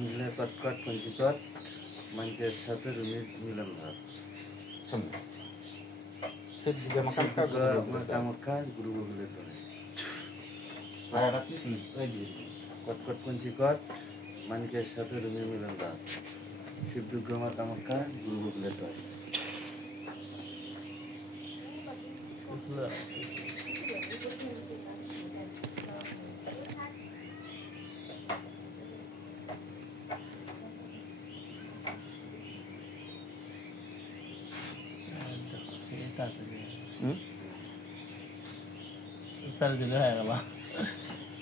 মিলে কটকট পঞ্চিকট মানকের সাথে রুমির মিলন ভাব কামাখ্যা গুরু বগুলে ধরে কটকট পঞ্চিকট মানকের সাথে রুমির মিলন ভাব শিব দুর্গমা কামাখ্যা গুরু বগুলে ধরে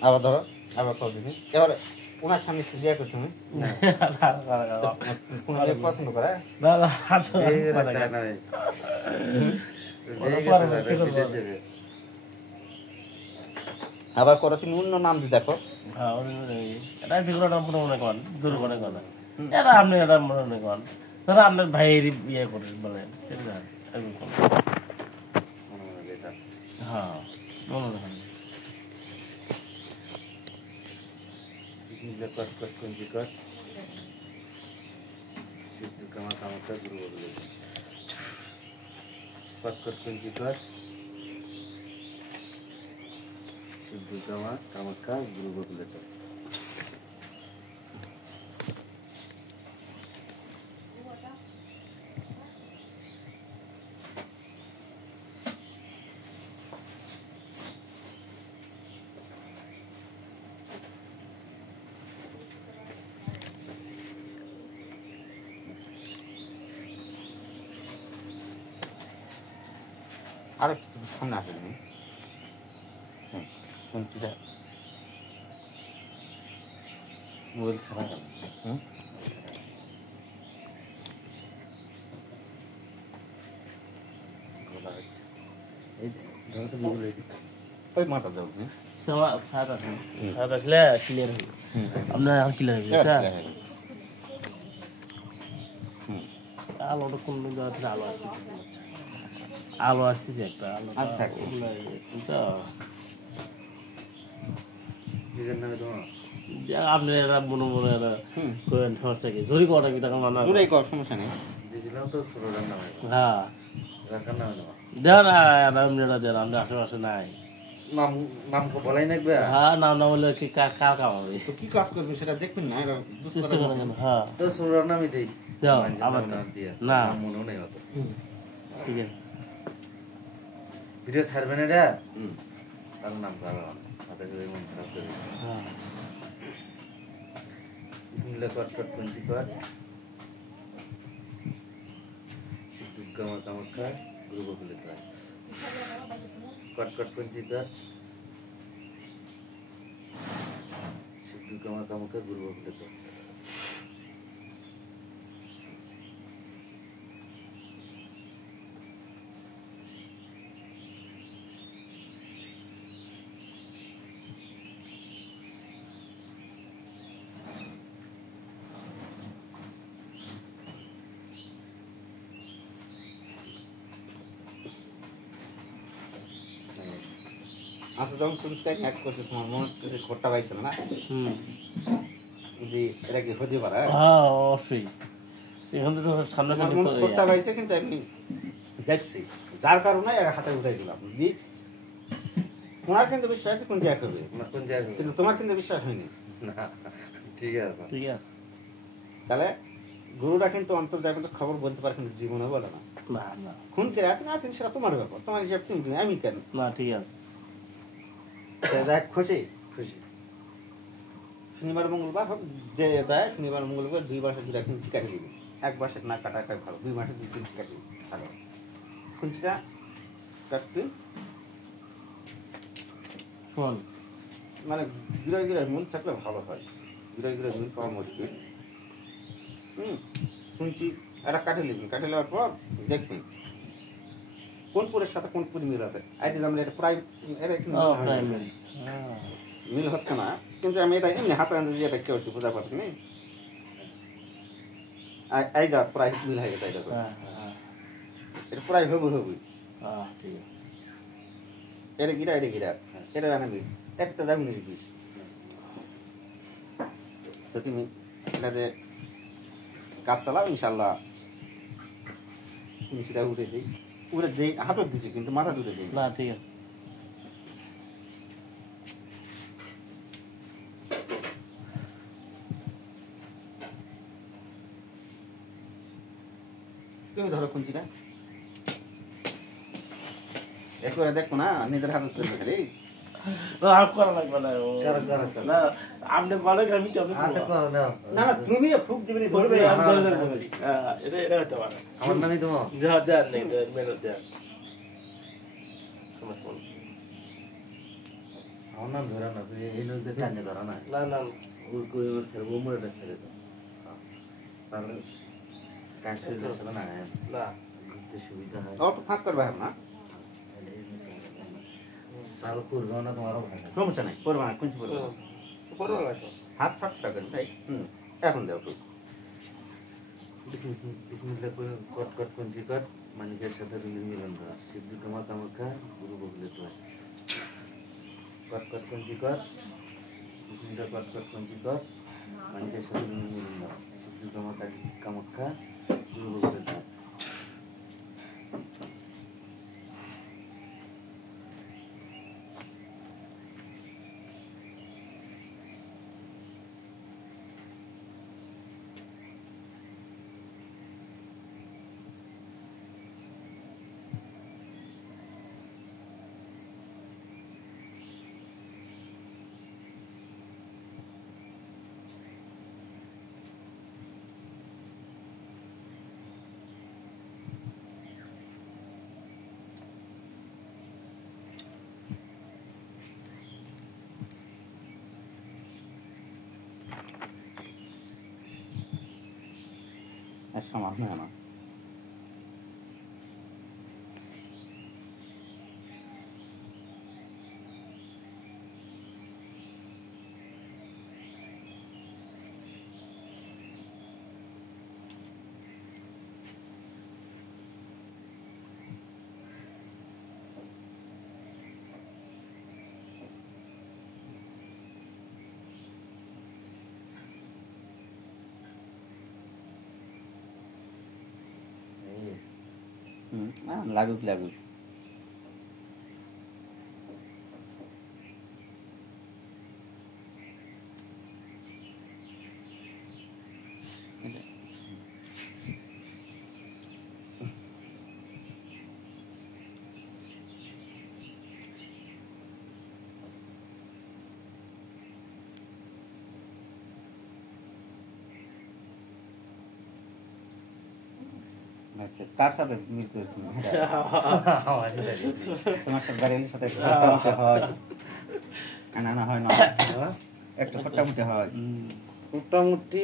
আবার ধরো আবার কল দিবি এবার ওনার সামনে বিয়ে করছো তুমি পছন্দ করে আবার করো তুমি অন্য নাম দিয়ে দেখো আপনার ভাইয়ের ইয়ে করে বলেন হ্যাঁ মনে রাখেন Bismillah kot kunci kot Situ kama kamakka guru bogule kot kunci kot Situ kama kamakka guru bogule আরেকটু সামনে আসেন শুনছিটা মোবাইল খারাপ ওই মাথা যাও রাখলে ক্লিয়ার হবে আপনার আর ক্লিয়ার হবে আলোটা কোন আলো আসছে আলো আসতেছে একটা আলো নিজের নামে তোমার আপনি এরা মনে মনে করেন সমস্যা কি জোরি কটা কি তখন মানা জোরাই কর সমস্যা নেই দিয়েছিলাম তো ছোটটার নামে হ্যাঁ রাখার নামে নেওয়া দেন দেন আমাদের আশেপাশে নাই নাম নাম বলাই নাকবে হ্যাঁ নাম না বললে কি কার কাম হবে তো কি কাজ করবে সেটা দেখবেন না চেষ্টা করেন হ্যাঁ তো ছোটটার নামই দেই দাও আবার না মনেও নেই অত ঠিক আছে ভিডিও ছাড়বেন এটা তার নাম ভালো হাতে করে মন খারাপ করে হ্যাঁ বিসমিল্লাহ কট পঞ্চি কট শিব দুর্গমা কামাখ্যা গুরু বগুলে ধরে কট পঞ্চি কট শিব দুর্গমা কামাখ্যা গুরু বগুলে ধরে আচ্ছা যখন তুমি সেটাকে এক করছো তোমার মনে হচ্ছে ঘরটা পাইছিল না যে এটা কি হতে পারে হ্যাঁ অবশ্যই এখান থেকে সামনে ঘরটা পাইছে কিন্তু এমনি দেখছি যার কারণে হাতে উঠাই দিলাম দি ওনার কিন্তু বিশ্বাস আছে কোন জায়গা হবে কোন জায়গা কিন্তু তোমার কিন্তু বিশ্বাস হয়নি ঠিক আছে ঠিক আছে তাহলে গুরুরা কিন্তু অন্তর্জাগত খবর বলতে পারে কিন্তু জীবনে বলে না না খুন করে আছেন আছেন সেটা তোমার ব্যাপার তোমার হিসাব তুমি আমি কেন না ঠিক আছে দেখ খুশি খুশি শনিবার মঙ্গলবার হোক যে যায় শনিবার মঙ্গলবার 2 মাসে 2 খুঁজি কাটি দিবি 1 মাসে না কাটাটাই ভালো 2 মাসে 2 খুঁজি কাটি ভালো খুঁজিটা কাটতে ফোন মানে গিরা মূল থাকলে ভালো হয় গিরা মূল পাওয়া মুশকিল খুঁজি এটা কাটে নেবেন কাটে নেওয়ার পর দেখবেন কোন পুরের সাথে কোন পুরি মিল আছে আইডি আমরা এটা প্রায় এটা মিল হচ্ছে না কিন্তু আমি এটা এমনি হাতে আনতে এটা কেউ বুঝা পারছি না এই যা প্রায় মিল হয়ে গেছে এটা প্রায় হবে ঠিক আছে এটা গিরা এটা আনা মিল একটা দাম নিবি তো তুমি এটাতে কাজ চালাও ইনশাল্লাহ কুঞ্চিটা উড়ে দিই হাতত দিছি কিন্তু মাথা দূরে দিই না ঠিক আছে তুমি ধরো কুঞ্চিটা একবারে দেখো না নিজের হাতত করে খালি আর করা লাগবে না কারা কারা না আপনি বলে আমি তো হাতে করো না না না তুমি ফুক দিবে নি ধরবে এটা এটা হতে পারে আমার নামই তোমার যা দেন নেই মেরে দেন সমস্যা নেই। আমার নাম ধরে না তুই এই নদীতে টানে ধরা না না না ওর কই ওর ছেড়ে ও মরে ছেড়ে তো তাহলে কাজ শুরু করছে না না ঘুরতে সুবিধা হয় অত ফাঁক করবে না তাহলে করবো না তোমারও ভালো সমস্যা নাই করবে না কুঞ্চি করবে না। করো না সব হাত ফাঁক থাকেন তাই এখন দেও তুই বিসমিল্লাহ করে কট কট কুঞ্চি কট মানিকের সাথে রুমির মিলন ধরা সিদ্ধু কামা কামাখা গুরু বকলে তো কট কট কুঞ্চি কট বিসমিল্লাহ কট কট কুঞ্চি কট মানিকের সাথে রুমির মিলন ধরা সিদ্ধু কামা কামাখা গুরু বকলে তো সমান না না লাগুক লাগুক আচ্ছা কার সাথে মিল করেছেন তোমার সাথে গাড়ির সাথে মোটামুটি হয় না হয় না একটা মোটামুটি হয় মোটামুটি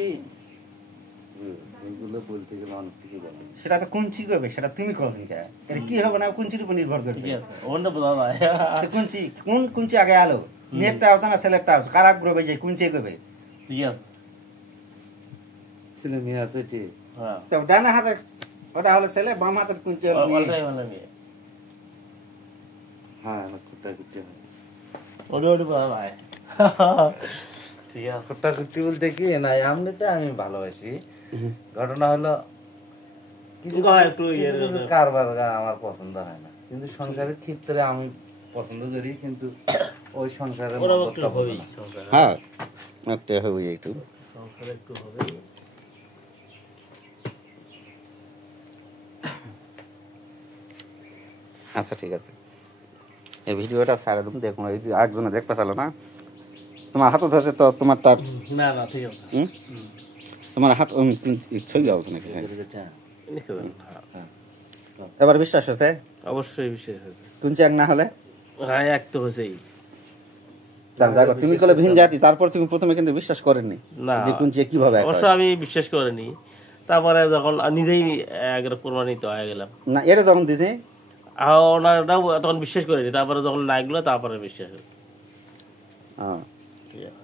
এগুলো বলতে গেলে অনেক কিছু বলে সেটা তো কুঞ্চি করবে সেটা তুমি করছো এটা কি হবে না কুঞ্চির উপর নির্ভর করবে ঠিক আছে অন্য বোঝা যায় তো কুঞ্চি কোন কুঞ্চি আগে আলো মেয়েরটা আছে না ছেলেরটা আছে কার আগ্রহ হবে যে কুঞ্চি করবে ঠিক আছে ছেলে মেয়ে আছে ঠিক হ্যাঁ তো ডানা হাতে ওটা হলো ছেলে বাম হাতের কুঞ্চি হলো মেয়ে। ওটাই মানে মেয়ে হ্যাঁ আমার খুঁটা কুটি হয় ওটা ওটা বোঝা যায় ঠিক আছে খুঁটা কুটি বলতে কি না এমনিতে আমি ভালোবাসি ঘটনা হলো কিছু একটু কারবার আমার পছন্দ হয় না কিন্তু সংসারের ক্ষেত্রে আমি পছন্দ করি কিন্তু ওই সংসারের ওরা মহব্বতটা একটু বোঝে হবেই না। সংসারে হ্যাঁ একটা হবে একটু সংসারে একটু হবেই আচ্ছা ঠিক আছে এই ভিডিওটা সারা তুমি দেখো এই একজনে দেখতে চালো না তোমার হাতও ধরছে তো তোমার তার না না ঠিক আছে তোমার হাত ছবি আছে নাকি লিখে দেন এবার বিশ্বাস হয়েছে অবশ্যই বিশেষ আছে কুঞ্চি এক না হলে হ্যাঁ এক তো হয়েছেই দেখো তুমি কলে ভিন জাতি তারপর তুমি প্রথমে কিন্তু বিশ্বাস করেননি না যে কুঞ্চি কিভাবে এক অবশ্য হয়। আমি বিশ্বাস করিনি তারপরে যখন নিজেই একবার প্রমাণিত হয়ে গেলাম না এটা যখন দিছে আর ওনারাও তখন বিশ্বাস করিনি তারপরে যখন লাগলো তারপরে বিশ্বাস হলো। হ্যাঁ ঠিক আছে